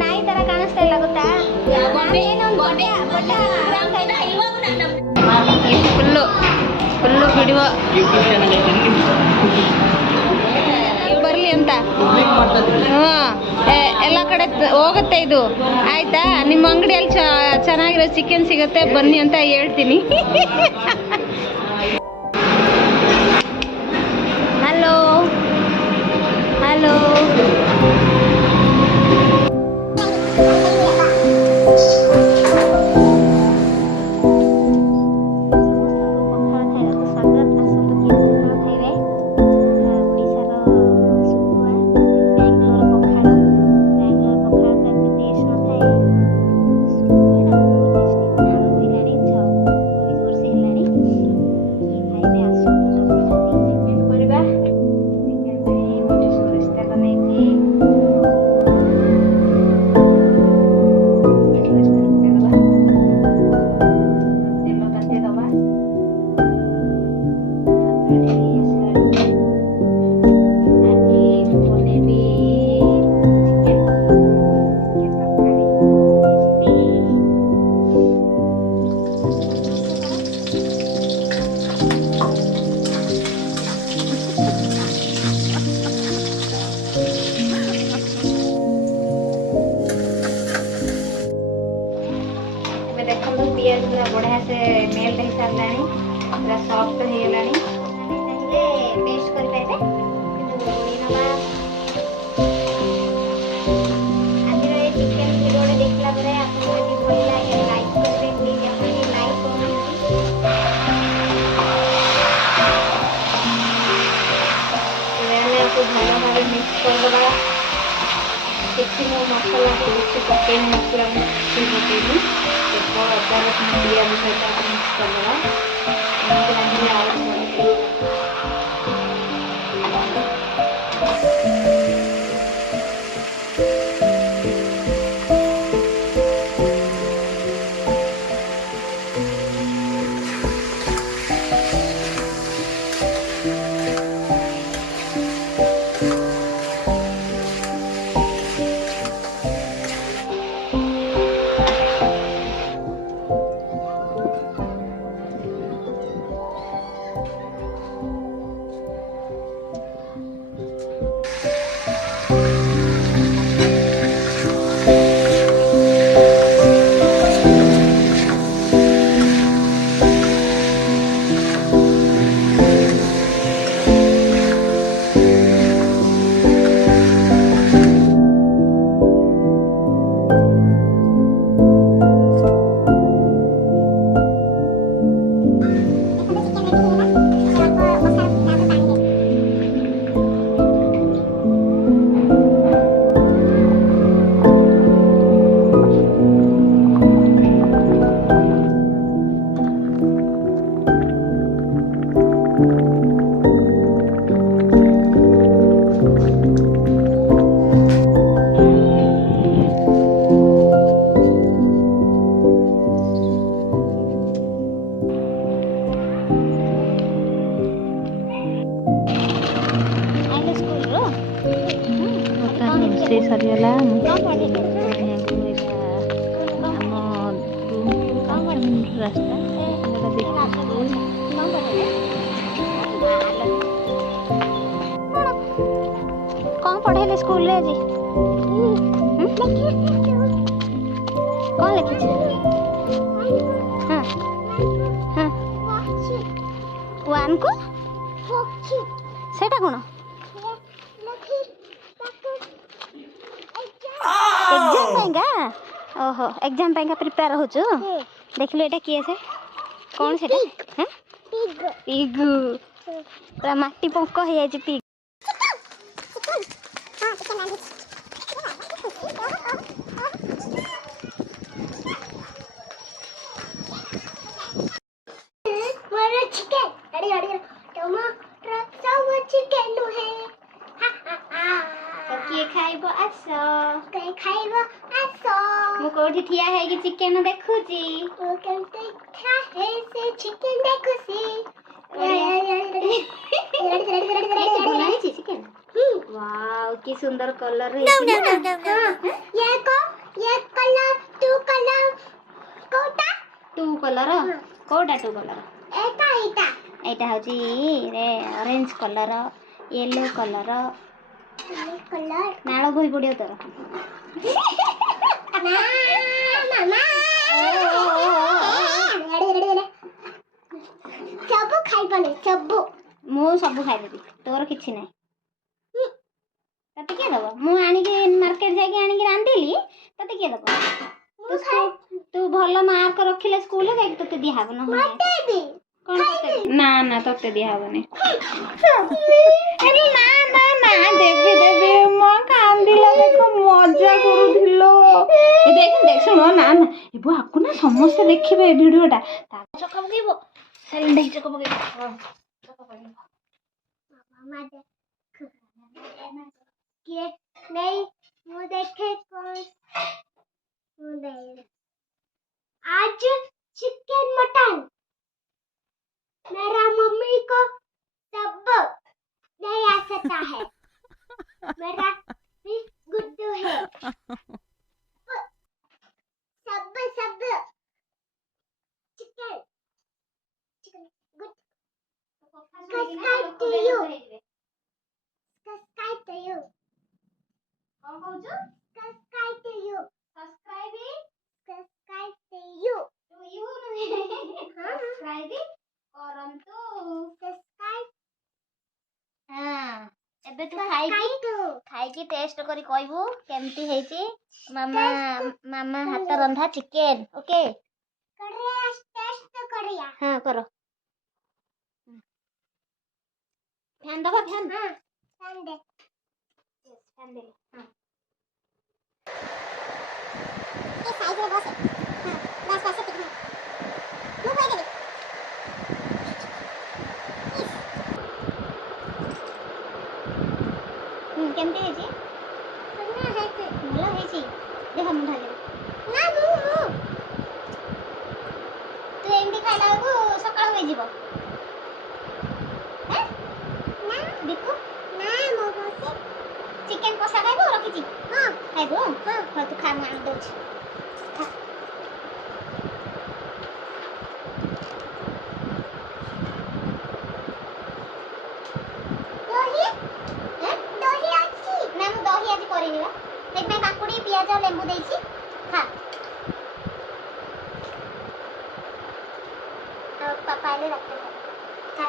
ನಾಯಿ ತರ ಕಾಣಿಸ್ತಾ ಇಲ್ಲ ಗೊತ್ತಾ? ಫುಲ್ಲು ಫುಲ್ಲು ಬಿಡುವ ಬರ್ಲಿ ಅಂತ. ಎಲ್ಲ ಕಡೆ ಹೋಗುತ್ತೆ ಇದು. ಆಯ್ತಾ? ನಿಮ್ಮ ಅಂಗಡಿಯಲ್ಲಿ ಚೆನ್ನಾಗಿರೋ ಚಿಕನ್ ಸಿಗುತ್ತೆ, ಬನ್ನಿ ಅಂತ ಹೇಳ್ತೀನಿ. Hello hello. बढ़िया से मेल्ट हो सारा पूरा सॉफ्ट हो गलानी पेस्ट कर पाइबे आज ये चिकन वीडियो देखला परे आपन यदि भल लागे लाइक करबे प्लीज अपन लाइक कमेंट एने को भलो भाबे मिक्स कर देबा किछि मो मसाला को किछि पके पूरा मिक्स होकेनी और अदर दिया मिक्स कर देबा सरीगला रास्ता कौन पढ़े स्कूल रे जी कौन लिखी हाँ हाँ वन को सेटा कौन एग्जाम पाएगा ओहो एग्जाम पाएगा प्रिपेयर हो चु देख लो एटा किए से कौन सेटा हैं पिग पूरा माटी पंक हो जाय पिग कोठी ठिया है कि चिकन देखुची ओ केमते खा है से चिकन देखुची रेडी बनाई छी चिकन वाओ की सुंदर कलर है। ये कलर कोटा टू कलर कोटा टू कलर एटा एटा हची रे ऑरेंज कलर येलो कलर नाଳ ବୋହି ପଡିବ ତୋର। मामा सब खाइबने सब ମୁଁ ସବୁ ଖାଇଦେବି ତୋର କିଛି ନାହିଁ। ତତେ କିଏ ଦବ? ମୁଁ ଆଣିକି ମାର୍କେଟ ଯାଇକି ଆଣିକି ରାନ୍ଧିଲି ତତେ କିଏ ଦବ? ତୁ ଭଲ ମାର୍କ ରଖିଲେ ସ୍କୁଲରେ ଯାଇକି ତତେ ଦିଆହବ। ନହେଲେ କଣ ନା ନା ତତେ ଦିଆହବନି। ଆରେ ନା ନା ନା ଦେବି ଦେବି ମୋ କାନ୍ଦିଲା ଦେଖ ମଜା କରୁଥିଲ। ଦେଖ ଦେଖ ଶୁଣ ନା ନା ଏବେ ଆକୁ ନା ସମସ୍ତେ ଦେଖିବେ ଏ ଭିଡିଓଟା ତାକୁ ଚକା ପକେଇବ ସାଇଲେଣ୍ଟ ହେଇକି ଚକା ପକେଇବ। ଚକା ପକେଇବ मामा देख ये नहीं वो देखे कौन वो नहीं आज चिकन मटन मेरा मम्मी को सब नहीं आ सकता है मेरा भी गुड्डू है सब सब chicken chicken good subscribe to you subscribe to you कौन कहूଛୁ? Subscribe to you subscribe subscribe to you to you subscribe କରନ୍ତୁ। सब्सक्राइब हां ଏବେ ତୁ ଖାଇକି टेस्ट करी कहबू केमती ହେଇଛି मामा मामा हाथ रंधा चिकन। ओके करिया टेस्ट करिया हां करो फैन दबा फैन हां फैन दे यस फैन दे हां ये साइज में बस है हां बस बस ठीक है मुंह खोल दे केमती ହେଇଛି सुनना है से ଭଲ ହେଇଛି ଦେଖ ମୁଁ ଢାଲି ना मुंह ତୁ ଏମିତି ଖାଇଲା ବେଳକୁ ସକାଳ ହେଇଯିବ। ना ଦେଖୁ ना मोमो से ଚିକେନ କଷା ଖାଇବୁ ରଖିଛି हां ଖାଇବୁ ହଁ ହଁ ତୁ ଖା ମୁଁ ଆଣି ଦେଉଛି। दही अच्छी ନା ମୁଁ ଦହି ଆଜି କରିନି ବା ସେଥିପାଇଁ କାକୁଡ଼ି ପିଆଜ ଲେମ୍ବୁ ଦେଇଛି ଖା। ଆଉ ପାପା ଆଇଲେ ରାତିରେ ଖା।